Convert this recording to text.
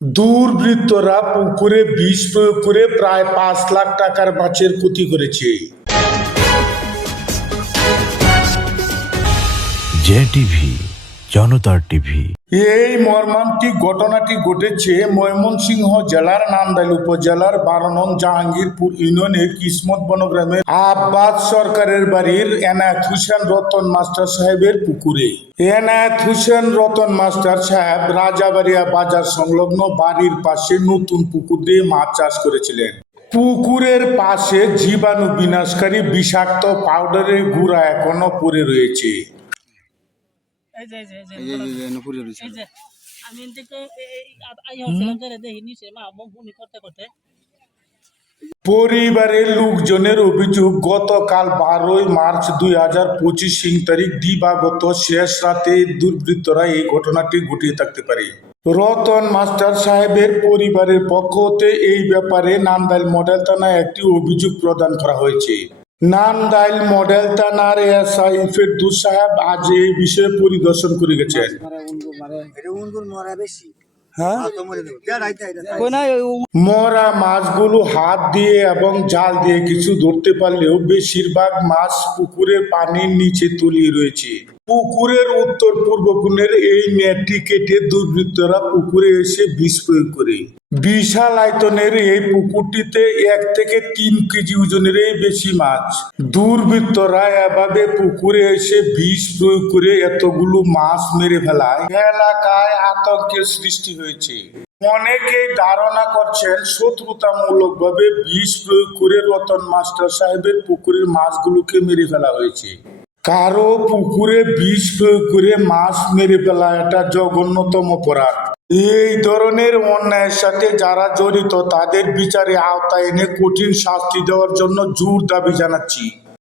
দুর্বৃত্তরা পুকুরে বিষ প্রয়োগ করে প্রায় পাঁচ লাখ টাকার মাছের ক্ষতি করেছে। জে টিভি, জনতার টিভি। এই মর্মান্তিক ঘটনাটি ঘটেছে ময়মনসিংহ জেলার নান্দাইল উপজেলার বারো নং জাহাঙ্গীরপুর ইউনিয়নের কিসমত বনগ্রামের আব্বাস সরকারের বাড়ির এনায়েত হুসেন রতন মাস্টার সাহেবের পুকুরে। এনায়েত হুসেন রতন মাস্টার সাহেব রাজাবাড়িয়া বাজার সংলগ্ন বাড়ির পাশে নতুন পুকুর দিয়ে মাছ চাষ করেছিলেন। পুকুরের পাশে জীবাণু বিনাশকারী বিষাক্ত পাউডারের গুঁড়া এখনও পড়ে রয়েছে। এই যে এই যে এই যে এই যে এই যে এই যে আমি এদিকে আই হচ্ছিলাম যে দেখি নিচে মা বমি করতে করতে। পরিবারের লোকজনের অভিযোগ গতকাল বারোই মার্চ দুই হাজার পঁচিশ সিং তারিখ দিবাগত শেষ রাতে দুর্বৃত্তরা এই ঘটনাটি ঘটিয়ে থাকতে পারে। রতন মাস্টার সাহেবের পরিবারের পক্ষ হতে এই ব্যাপারে নান্দাইল মডেল থানায় একটি অভিযোগ প্রদান করা হয়েছে। নান্দাইল মডেল থানার এসআই ফেরদুস সাহেব আজ এই বিষয়ে পরিদর্শন করে বেশি হ্যাঁ? মরা মাছগুলো হাত দিয়ে এবং জাল দিয়ে কিছু ধরতে পারলেও বেশিরভাগ মাছ পুকুরে পানির নিচে তলিয়ে রয়েছে। পুকুরের উত্তর পূর্ব কোণের এই নেটটি কেটে দুর্বৃত্তরা পুকুরে এসে বিষ প্রয়োগ করে। বিশাল আয়তনের এই পুকুরটিতে এক থেকে তিন কেজি ওজনের বেশি মাছ। দুর্বৃত্তরা এভাবে পুকুরে এসে বিষ প্রয়োগ করে এতগুলো মাছ মেরে ফেলায়। এলাকায় আতঙ্কের সৃষ্টি হয়েছে। অনেকেই ধারণা করছেন শত্রুতামূলক ভাবে বিষ প্রয়োগ করে রতন মাস্টার সাহেবের পুকুরের মাছগুলোকে মেরে ফেলা হয়েছে। কারও পুকুরে বিষ প্রয়োগ করে মাছ মেরে ফেলা এটা জঘন্যতম অপরাধ। এই ধরনের অন্যায়ের সাথে যারা জড়িত, তাদের বিচারে আওতায় এনে কঠিন শাস্তি দেওয়ার জন্য জোর দাবি জানাচ্ছি।